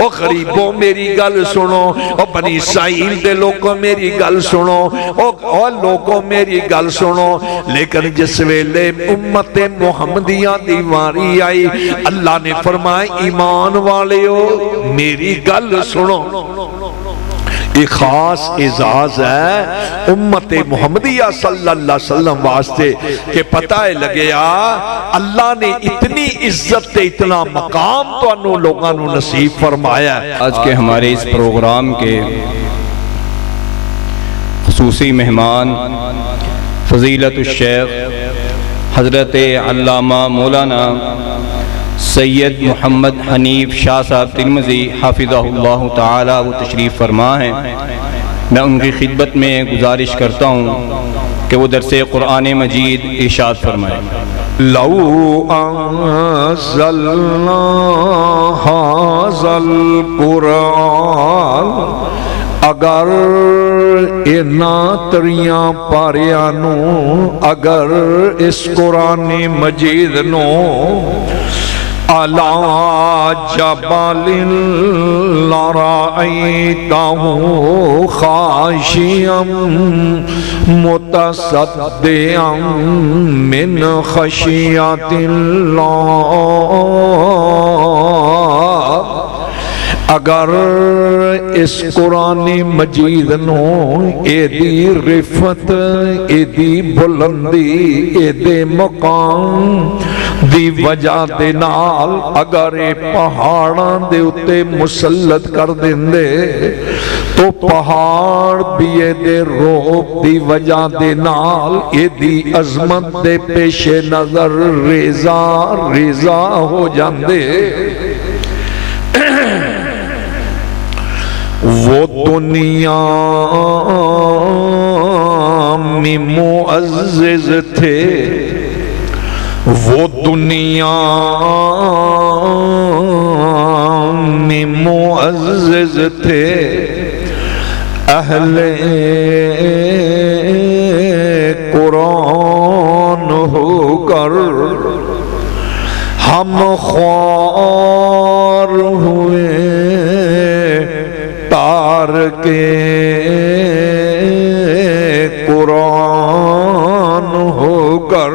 او غریبوں میری گل سنو، او بنی اسرائیل دے لوگوں میری گل سنو، او لوگوں میری گل سنو۔ لیکن جس ویلے امت محمدیہ دی واری آئی، اللہ نے فرمایا ایمان والیو میری گل سنو۔ ایک خاص اعزاز ہے امت محمدیہ صلی اللہ علیہ وسلم واسطے کہ پتہ لگیا اللہ نے اتنی عزت اتنا مقام تو انہوں لوگاں نو نصیب فرمایا ہے۔ آج کے ہمارے اس پروگرام کے خصوصی مہمان فضیلت الشیخ حضرت علامہ مولانا سید محمد حنیف شاہ صاحب ترمذی حافظہ اللہ تعالی وہ تشریف فرما ہیں۔ میں ان کی خدمت میں گزارش کرتا ہوں کہ وہ درس قرآن مجید ارشاد فرمائیں۔ لو انزلنا هذا القرآن اگر اینا تریاں پاریانو اگر اس قرآن مجید نو عَلَى جَبَلٍ لَرَأَيْتَهُ خَاشِعًا مُتَصَدِّعًا مِّنْ خَشْيَةِ اللَّهِ۔ اگر اس قرآن مجید نو اے دی رفت اے دی بلندی اے دے مقام دی وجہ دے نال اگر اے پہاڑاں دے اتے مسلط کر دیندے تو پہاڑ بھی اے دے روب دی وجہ دے نال اے دی عظمت دے پیش نظر ریزہ ریزہ ہو جاندے۔ وہ دنیا میں معزز تھے، وہ دنیا میں معزز تھے، اہل قرآن ہو کر ہم خوار ہوئے کے قرآن ہو کر۔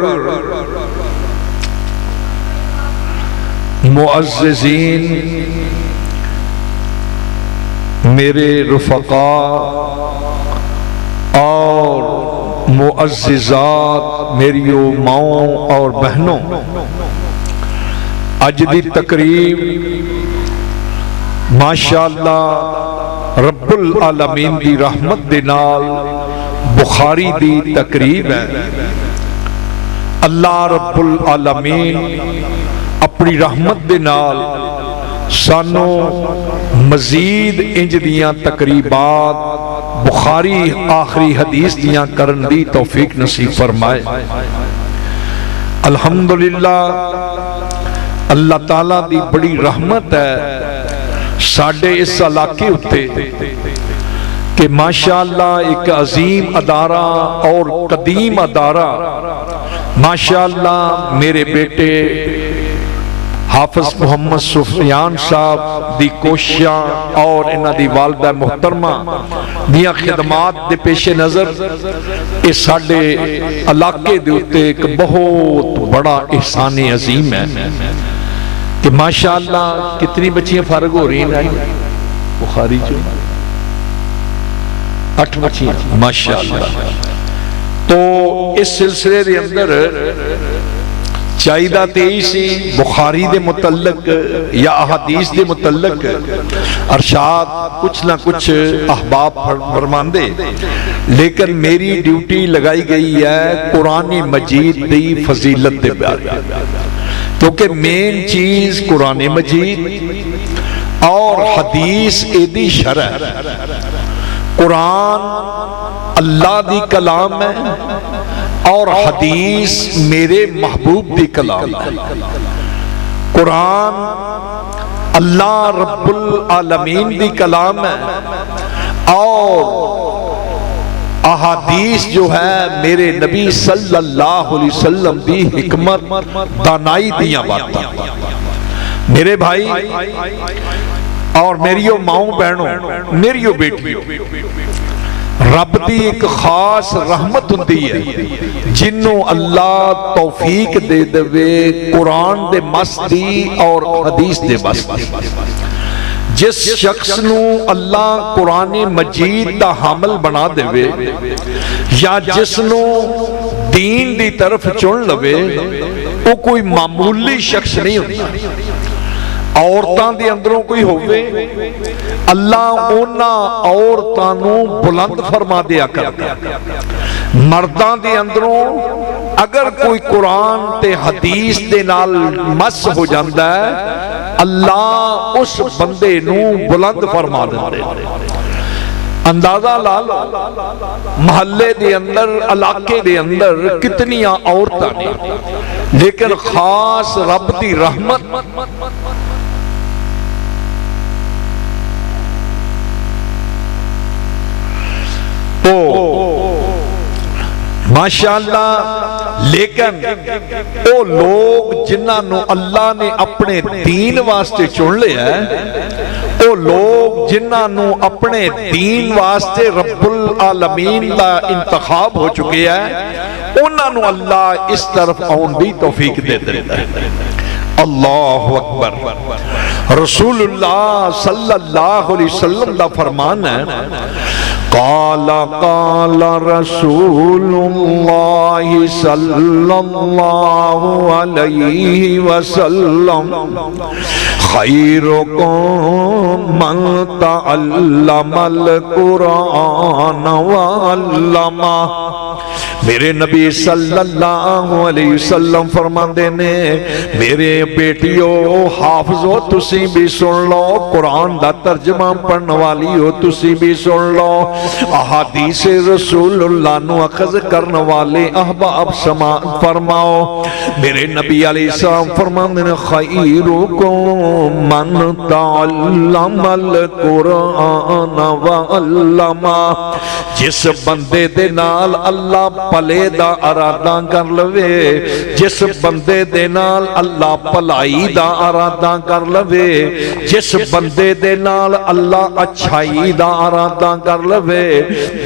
معززین میرے رفقاء اور معززات میریو ماؤں اور بہنوں، اج دی تقریب ماشاءاللہ رب العالمین دی رحمت دے نال بخاری دی تقریب ہے۔ اللہ رب العالمین اپنی رحمت دے نال سانو مزید انج دیاں تقریبات بخاری آخری حدیث دیاں کرن دی توفیق نصیب فرمائے۔ الحمدللہ اللہ تعالیٰ دی بڑی رحمت ہے ساڑھے اس علاقے ہوتے کہ ماشاءاللہ ایک عظیم ادارہ اور قدیم ادارہ ماشاءاللہ میرے بیٹے حافظ محمد سفیان صاحب دی کوششاں اور انہاں دی والدہ محترمہ دیاں خدمات دے پیش نظر اس ساڑھے علاقے دے ہوتے ایک بہت بڑا احسان عظیم ہے کہ ماشاءاللہ کتنی بچیاں فارغ ہو رہی ہیں بخاری جو 8 بچیاں ماشاءاللہ۔ تو اس سلسلے دے اندر چاہیدہ تیسی بخاری دے متعلق یا احادیث دے متعلق ارشاد کچھ نہ کچھ احباب فرماندے، لیکن میری ڈیوٹی لگائی گئی ہے قرآن مجید دی فضیلت دے بیان، کیونکہ مین چیز قرآن مجید اور حدیث ایدی شرح۔ قرآن اللہ دی کلام ہے اور حدیث میرے محبوب دی کلام ہے۔ قرآن اللہ رب العالمین دی کلام ہے اور احادیث جو ہے میرے نبی صلی اللہ علیہ وسلم دی حکمت دانائی دیاں باتاں۔ میرے بھائی اور میریو ماؤں بہنوں میریو بیٹیوں رب دی ایک خاص رحمت ہوندی ہے جنوں اللہ توفیق دے دوے قرآن دے مستی اور حدیث دے مستی جس شخص نو اللہ قرآن مجید دا حامل بنا دے یا جس نو دین دی طرف چن لوے وہ کوئی معمولی شخص نہیں ہوتا عورتاں دے اندروں کوئی ہوئے اللہ اونا عورتاں نو بلند فرما دیا کرتا مرداں دے اندروں اگر کوئی قرآن تے حدیث دے نال مس ہو جاندہ ہے اللہ اس بندے نو بلند فرما دے اندازہ لال محلے دے اندر علاقے دے اندر کتنیاں عورتاں نے لیکن خاص رب دی رحمت ماشاءاللہ لیکن او لوگ جنہاں نو اللہ نے اپنے دین واسطے چن لیا ہے او لوگ جنہاں نو اپنے دین واسطے رب العالمین دا انتخاب ہو چکے ہیں انہاں نو اللہ اس طرف آن بھی توفیق دے دیتا ہے اللہ اکبر رسول اللہ صلی اللہ علیہ وسلم دا فرمان ہے قال رسول اللہ صلی اللہ علیہ وسلم خیرکم من تعلم القرآن وعلمہ میرے نبی صلی اللہ علیہ وسلم فرماندے نے میرے بیٹیوں حافظو تسی بھی سن لو قرآن دا ترجمہ پڑھنے والی ہو تسی بھی سن لو احادیث رسول اللہ نو اخذ کرنے والے احباب سماع فرماؤ میرے نبی علیہ السلام فرماندے نے خیرکم من تعلم القرآن وعلمہ جس بندے دے نال اللہ پلے دا ارادہ کر لوے جس بندے دے نال اللہ پلائی دا ارادہ کر لوے جس بندے دے نال اللہ اچھائی دا ارادہ کر لوے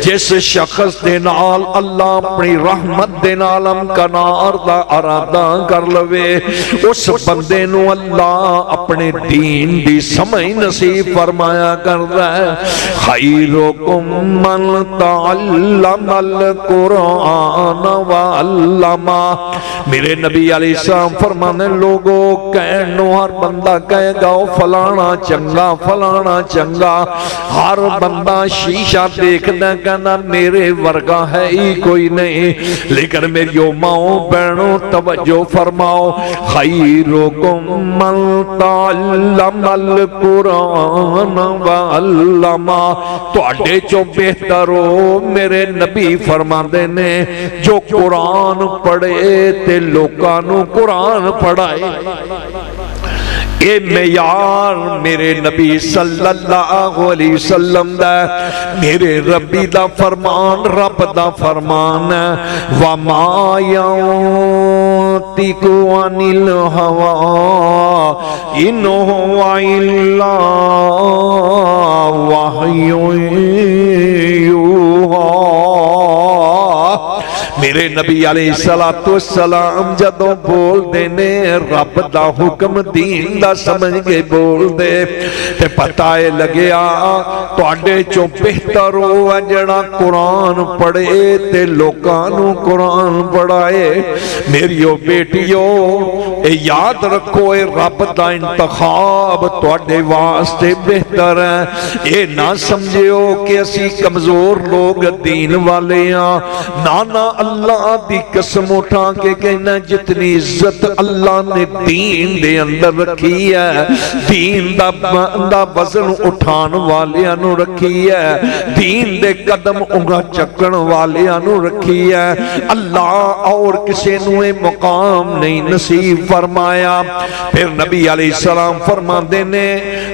جس شخص دے نال اللہ اپنی رحمت دے نال امکنار دا ارادہ کر لوے اس بندے نو اللہ اپنے دین دی سمجھ نصیب فرمایا کر رہا ہے خیرکم من تعلم القرآن وعلمہ میرے نبی علیہ السلام فرمانے لوگوں کہنو ہر بندہ کہے گا فلانا چنگا فلانا چنگا ہر بندہ شیشہ دیکھنا کہنا میرے ورگا ہے ہی کوئی نہیں لیکن میری ماؤں بہنوں توجہ فرماؤ خیرکم من تعلم القرآن وعلمہ تو اڈے چو بہتر ہو میرے نبی فرماندے نے جو قرآن پڑھے تے لوکانو قرآن پڑھائے اے معیار میرے نبی صلی اللہ علیہ وسلم دا میرے ربی دا فرمان رب دا فرمان وَمَا يَنْتِقُ عَنِ الْهَوَىٰ إِنْ هُوَ إِلَّا وَحْيٌ يُوحَىٰ میرے نبی علیہ السلام جدوں بول دینے رب دا حکم دین دا سمجھ کے بول دے تے پتائے لگیا تو اڈے چو بہتر ہوا جڑا قرآن پڑھے تے لوکانو قرآن پڑھائے میریو بیٹیو اے یاد رکھو اے رب دا انتخاب تو اڈے واسطے بہتر ہے اے نہ سمجھو کہ اسی کمزور لوگ دین والے ہیں نانا اللہ دی قسم اٹھا کے کہنا جتنی عزت اللہ نے دین دے اندر رکھی ہے دین دا وزن اٹھان والیاں رکھی ہے دین دے قدم انگا چکن والیاں رکھی ہے اللہ اور کسی نوے مقام نہیں نصیب فرمایا پھر نبی علیہ السلام فرما دینے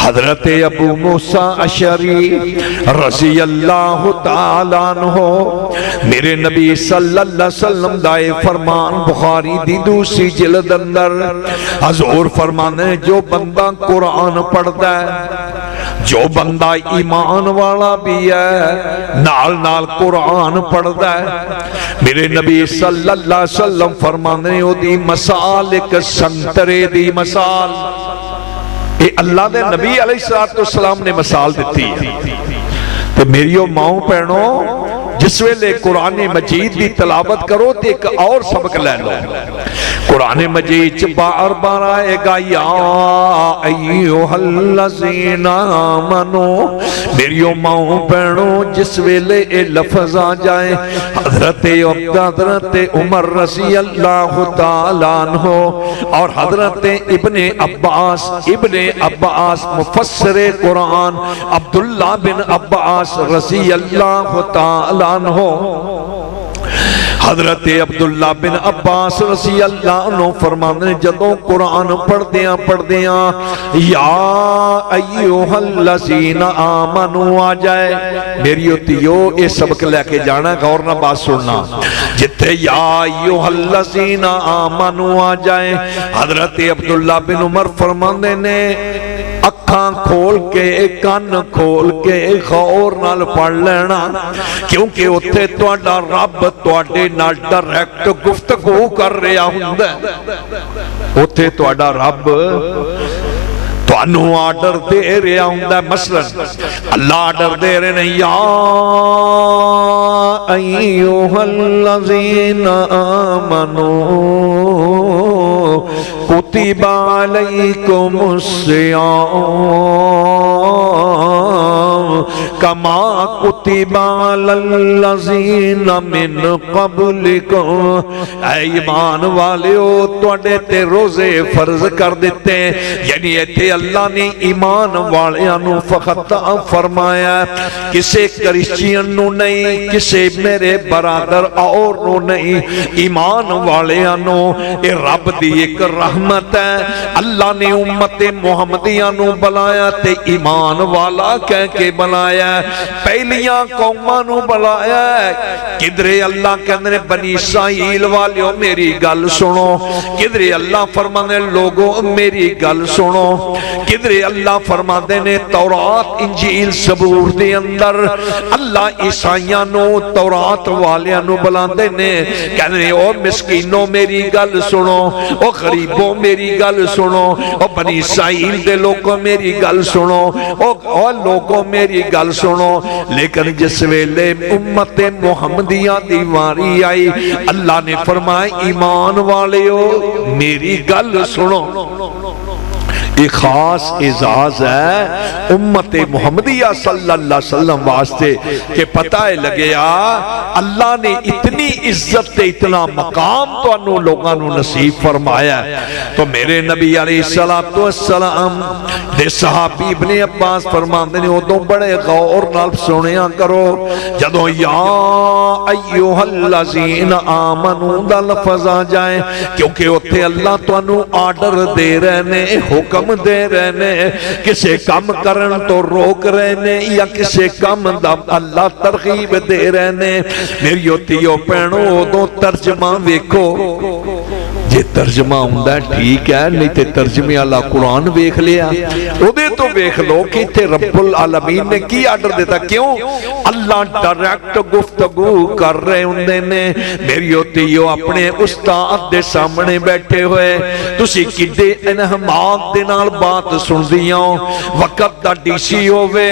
حضرت ابو موسیٰ اشعری رضی اللہ تعالیٰ عنہ میرے نبی صلی اللہ علیہ وسلم دائے فرمان بخاری دی دوسری جلد اندر حضور فرمانے جو بندہ قرآن پڑھتا ہے جو بندہ ایمان والا بھی ہے نال نال قرآن پڑھتا ہے میرے نبی صلی اللہ علیہ وسلم فرمانے او دی مثال ایک سنترے دی مثال اے اللہ دے نبی علیہ السلام نے مثال دیتی ہے تو میریو ماؤں پہنو جس ویلے قرآن مجید دی تلاوت کرو تو ایک اور سبق لے لو قرآن مجید بار بار آئے گا یا ایوہ الذین آمنو میریو ماؤں پہنو جس ویلے اے لفظ آ جائیں حضرت عمر رضی اللہ تعالیٰ عنہ اور حضرت ابن عباس مفسر قرآن عبداللہ بن عباس رضی اللہ تعالیٰ عنہ حضرت عبداللہ بن عباس رضی اللہ عنہ فرمانے جدوں قرآن پڑھ دیاں یا ایوہ الذین آمنوا آ جائے میری ہوتیو اے سبق لے کے جانا غور نہ بات سننا جتے یا ایوہ الذین آمنوا آ جائے حضرت عبداللہ بن عمر فرمانے نے اکھاں کھول کے کان کھول کے غور نال پڑھ لینا کیونکہ اتھے تواڈا رب تواڈے نال ڈائریکٹ گفتگو کر رہا ہوندا ہے اتھے تواڈا رب تانوں آرڈر دے رہا ہوندا ہے مثلا اللہ آرڈر دے رہے ہیں یا ایوہ الذین آمنوا کتب علیکم الصیام کما کتب علی الذین من قبلکم اے ایمان والیو تواڈے تے روزے فرض کر دیتے یعنی ایتھے اللہ نے ایمان والیاں نو فقط فرمایا کسے کرسچین نو نہیں کسے میرے برادر اور نو نہیں ایمان والیاں نو اے رب دی ایک رحمت ہے اللہ نے امت محمدیہ نو بلایا تے ایمان والا کہہ کے بلایا پہلیاں قوماں نو بلایا کدرے اللہ کہنے بنی اسرائیل والیوں میری گل سنو کدرے اللہ فرمانے لوگوں میری گل سنو کدرے اللہ فرمانے نے تورات انجیل زبور دے اندر اللہ عیسائیاں نو تورات والیاں نو بلاندے نے کہنے او مسکینوں میری گل سنو او غریبوں میری گل سنو او بنی اسرائیل دے لوگوں میری گل سنو او لوگوں میری گل سنو لیکن جس ویلے امت محمدیہ دی واری آئی اللہ نے فرمایا ایمان والیو میری گل سنو ایک خاص اعزاز ہے امت محمدیہ صلی اللہ علیہ وسلم واسطے کہ پتہ لگیا اللہ نے اتنی عزت تے اتنا مقام تو انہوں لوگاں نو نصیب فرمایا ہے تو میرے نبی علیہ السلام دے صحابی ابن عباس فرماندے نے ادوں بڑے غور نال سنیا کرو جدوں یا ایوہ الذین آمنوا دا لفظ آ جائیں کیونکہ اتھے اللہ تو انہوں آرڈر دے رہنے حکم دے رہنے کسے کم کرن تو روک رہنے یا کسے کم دا اللہ ترغیب دے رہنے میری ہوتیو پہنو دو ترجمہ ویکھو جے ترجمہ ہوندہ ٹھیک ہے نہیں تے ترجمے اللہ قرآن ویکھ لیا او دے تو ویکھ لو کہ تے رب العالمین نے کی آرڈر دیتا کیوں اللہ ڈائریکٹ گفتگو کر رہے ہوندے نے میری ہوتیو اپنے استاد دے سامنے بیٹھے ہوئے تسی کدے انہمات دے نال بات سن دیاں وقت دا ڈی سی ہوئے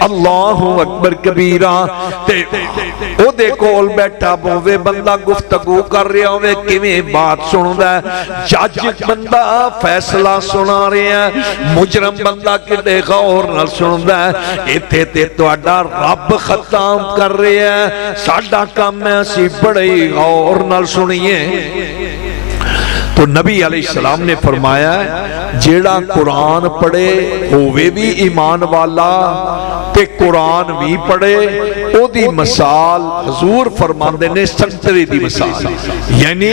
اللہ اکبر کبیرہ تے او دے کول بیٹھا بوے بندہ گفتگو کر رہے ہوئے کیویں بات سندا ہے جج بندہ فیصلہ سنا رہے ہیں مجرم بندہ کدے غور نہ سندا ہے ایتھے تے تہاڈا رب ختم کر رہے ہیں ساڈا کام ہے اسی بڑے غور نال سنیے تو نبی علیہ السلام نے فرمایا جیڑا قرآن پڑھے ہووے بھی ایمان والا تے قرآن بھی پڑھے او دی مثال حضور فرماندے نے سنتری دی مثال یعنی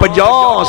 50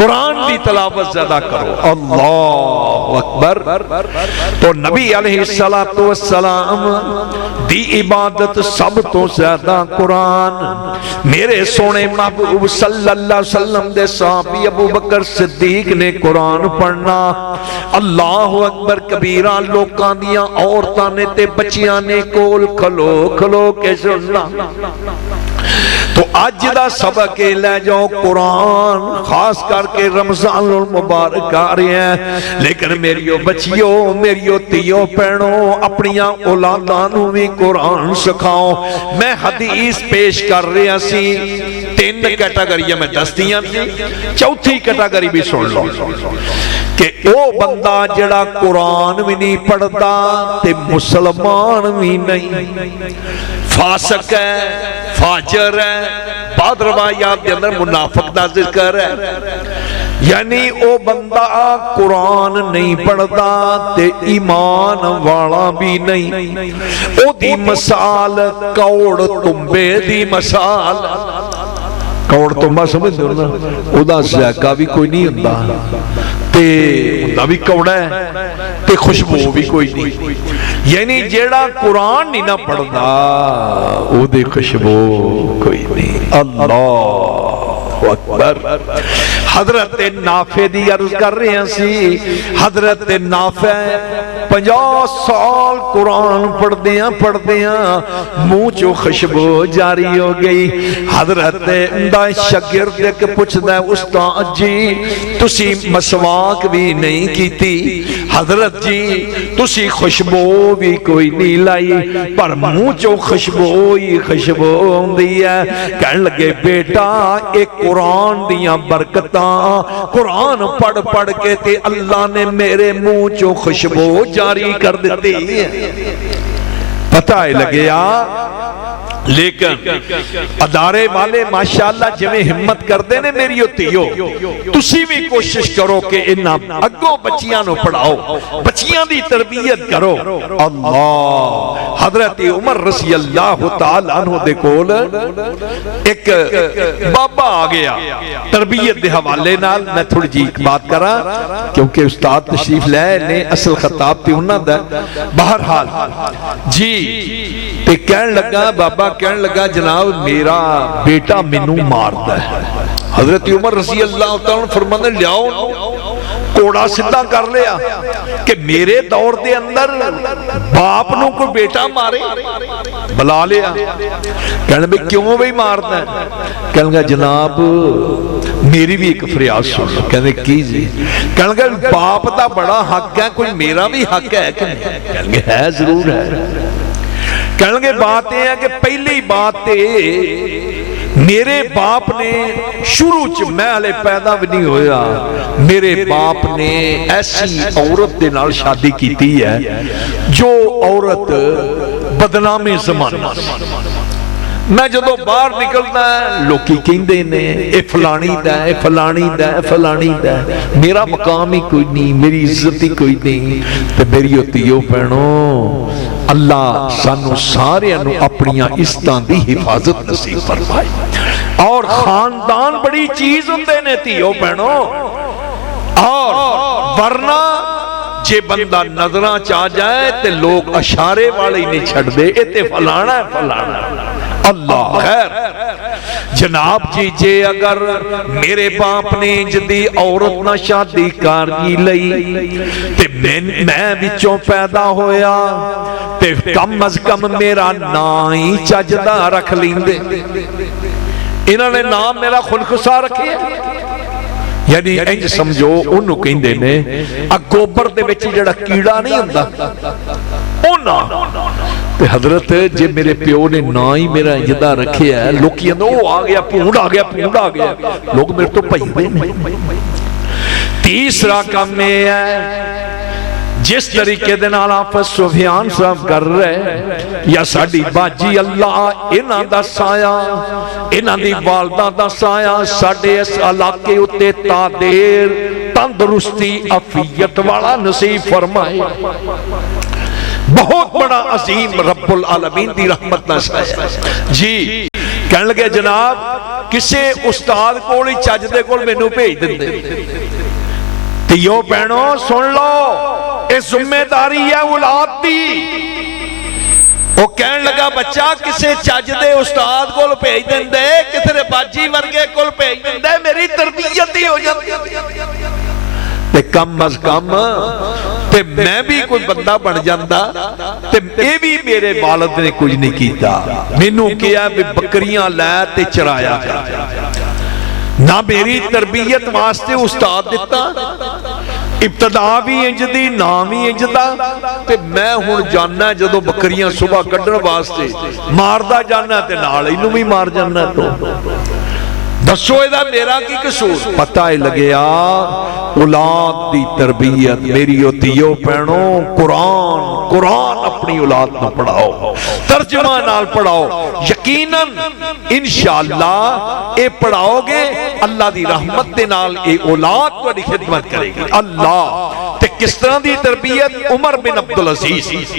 قرآن دی تلاوت زیادہ کرو. اللہ اکبر. تو نبی علیہ السلام دی عبادت سب تو زیادہ قرآن. میرے سونے محبوب صلی اللہ علیہ وسلم دے صحابی ابو بکر صدیق نے قرآن پڑھنا. اللہ اکبر کبیرہ. لوکاں دیاں عورتاں نے تے بچیاں نے کول کھلو کھلو کے سننا. تو اج دا سبق لے جاؤ قرآن، خاص کر کے رمضان المبارک آ رہے ہیں، لیکن میریو بچیو میریو تیو پہنو اپنیاں اولادانوں بھی قرآن سکھاؤ. میں حدیث پیش کر رہا سی، 3 کیٹاگریاں میں دستیاں تھی، چوتھی کیٹاگری بھی سن لو کہ او بندہ جڑا قرآن بھی نہیں پڑھتا تے مسلمان بھی نہیں، فاسق ہے، فاجر ہے، بعد روایات کے اندر منافق دا ذکر ہے. یعنی او بندہ قرآن نہیں پڑھتا تے ایمان والا بھی نہیں. او دی مثال کوڑ تمبے دی مثال. کوڑ تمبا سمجھ دو نا، او دا ذائقہ بھی کوئی نہیں ہوندا تے ہوندا بھی کوڑا ہے تے خوشبو بھی کوئی نہیں. یعنی جیڑا قرآن نہیں نہ پڑھدا او دے خوشبو کوئی نہیں. اللہ اکبر. حضرت نافع دی عرض کر رہے ہیں سی. حضرت نافع 50 سال قرآن پڑھدیاں منہ چو خوشبو جاری ہو گئی. حضرت دا شاگرد کے پوچھدا ہے استاد جی تسی مسواک بھی نہیں کیتی، حضرت جی تسی خوشبو بھی کوئی نہیں لائی، پر منہ چو خوشبو ہی خوشبو ہوندی ہے. کہنے لگے بیٹا ایک قرآن دیاں برکتاں، قرآن پڑھ پڑھ کے تے اللہ نے میرے منہ چو خوشبو جاری کر دیتی ہے. پتہ ہی لگیا. لیکن ادارے والے ماشاءاللہ جویں ہمت کردے نے میری ہوتیو، تسی بھی کوشش کرو کہ انہاں اگوں بچیاں نو پڑھاؤ، بچیاں دی تربیت کرو. اللہ. حضرت عمر رضی اللہ تعالیٰ عنہ دے کول ایک بابا آ گیا تربیت دے حوالے نال. میں تھوڑی جی ایک بات کرا کیونکہ استاد تشریف لے نے اصل خطاب تے انہاں دا. بہرحال جی تے کہن لگا بابا کہن لگا جناب میرا بیٹا مینوں ماردا ہے. حضرت عمر رضی اللہ تعالیٰ فرمانے لیاؤ کوڑا سدھا کر لیا کہ میرے دور دے اندر باپ نو کوئی بیٹا مارے. بلا لیا. کہنے بھی کیوں بھی مارنا ہے؟ کہنے گا جناب میری بھی ایک فریاد سن لو. کہنے کی جی؟ کہنے گا باپ دا بڑا حق ہے، کوئی میرا بھی حق ہے کہ نہیں؟ کہنے گا ہے ضرور ہے. کہنے گے بات یہ ہے کہ پہلی بات میرے باپ نے شروع میں علیہ پیدا بھی نہیں ہویا، میرے باپ نے ایسی عورت دے نال شادی کیتی ہے جو عورت بدنام زمانہ. میں جدو باہر نکلنا ہے لوکی کہندے نے اے فلانی دا اے فلانی دا اے فلانی دا. میرا مقام ہی کوئی نہیں، میری عزت ہی کوئی نہیں. تے میری ہوتیو بہنوں اللہ سانو سارے انو اپنیاں عزتاں دی حفاظت نصیب فرمائے. اور خاندان بڑی چیز ہوندے نے تیو بہنوں. اور ورنہ جے بندہ نظراں چاہ جائے تے لوگ اشارے والے نہیں چھڑ دے اے تے فلانا ہے فلانا. اللہ خیر. جناب جی جے اگر میرے باپ نے جدی عورت نہ شادی کاری لئی تے میں بچوں پیدا ہویا تے کم از کم میرا نام ہی چجدہ رکھ لیندے. انہوں نے نام میرا خنخسا رکھے. یعنی انج سمجھو انہوں کہندے نے گوبر دے وچ جڑا کیڑا نہیں ہوندا اونا تے حضرت جے میرے پیو نے نا ہی میرا انجدہ رکھے ہے لوگ کہندے او آ گیا پونڈ آ گیا پونڈ آ گیا. لوگ میرے تو پہیدے نہیں. تیسرا کام یہ ہے جس طریقے دے نال آپ سفیان صاحب کر رہے یا ساڑی باجی اللہ انہاں دا سایہ انہاں دی والدہ دا سایہ ساڑے اس علاقے اتے تادیر تندرستی عفیت والا نصیب فرمائے. بہت بڑا عظیم رب العالمین دی رحمت نہ سایہ. جی کہنے لگے جناب ਕਿਸੇ ਉਸਤਾਦ ਕੋਲ ਹੀ ਚੱਜ ਦੇ ਕੋਲ ਮੈਨੂੰ ਭੇਜ ਦਿੰਦੇ। ਧੀਓ ਭੈਣੋ ਸੁਣ ਲਓ, ਇਹ ਜ਼ਿੰਮੇਵਾਰੀ ਹੈ ਔਲਾਦ ਦੀ। ਉਹ ਕਹਿਣ ਲੱਗਾ ਬੱਚਾ ਕਿਸੇ ਚੱਜ ਦੇ ਉਸਤਾਦ ਕੋਲ ਭੇਜ ਦਿੰਦੇ, ਕਿਸੇ ਬਾਜੀ ਵਰਗੇ ਕੋਲ ਭੇਜ ਦਿੰਦੇ, ਮੇਰੀ ਤਰਬੀਅਤ ਹੀ ਹੋ ਜਾਂਦੀ ਤੇ ਕਮ ਅਜ਼ ਕਮ ਤੇ ਮੈਂ ਵੀ ਕੋਈ ਬੰਦਾ ਬਣ ਜਾਂਦਾ। ਤੇ ਇਹ ਵੀ ਮੇਰੇ ਵਾਲਿਦ ਨੇ ਕੁਝ ਨਹੀਂ ਕੀਤਾ, ਮੈਨੂੰ ਕਿਹਾ ਵੀ ਬੱਕਰੀਆਂ ਲੈ ਤੇ ਚਰਾਇਆ ਕਰ। ਨਾ ਮੇਰੀ ਤਰਬੀਅਤ ਵਾਸਤੇ ਉਸਤਾਦ ਦਿੱਤਾ, ਇਬਤਦਾ ਵੀ ਇੰਜ ਦੀ, ਨਾਮ ਵੀ ਇੰਜ ਦਾ। ਤੇ ਮੈਂ ਹੁਣ ਜਾਣਾ ਜਦੋਂ ਬੱਕਰੀਆਂ ਸੁਬਹ ਕੱਢਣ ਵਾਸਤੇ ਮਾਰਦਾ ਜਾਣਾ ਤੇ ਨਾਲ ਇਹਨੂੰ ਵੀ ਮਾਰ ਜਾਣਾ। ਤੂੰ ਦੱਸੋ ਇਹਦਾ ਮੇਰਾ ਕੀ ਕਸੂਰ? ਪਤਾ ਹੀ ਲੱਗਿਆ ਔਲਾਦ ਦੀ ਤਰਬੀਅਤ। ਮੇਰੀ ਉਹ ਧੀਓ ਭੈਣੋ, ਕੁਰਾਨ ਆਪਣੀ ਔਲਾਦ ਨੂੰ ਪੜਾਓ, ਤਰਜਮਾ ਨਾਲ ਪੜਾਓ। ਯਕੀਨਨ ਇਨਸ਼ਾਅੱਲਾ ਇਹ ਪੜਾਓਗੇ, ਅੱਲਾ ਦੀ ਰਹਿਮਤ ਦੇ ਨਾਲ ਇਹ ਔਲਾਦ ਤੁਹਾਡੀ ਖਿਦਮਤ ਕਰੇਗੀ। ਅੱਲਾ ਤੇ ਕਿਸ ਤਰ੍ਹਾਂ ਦੀ ਤਰਬੀਅਤ? ਉਮਰ ਬਿਨ ਅਬਦੁਲ ਅਜ਼ੀਜ਼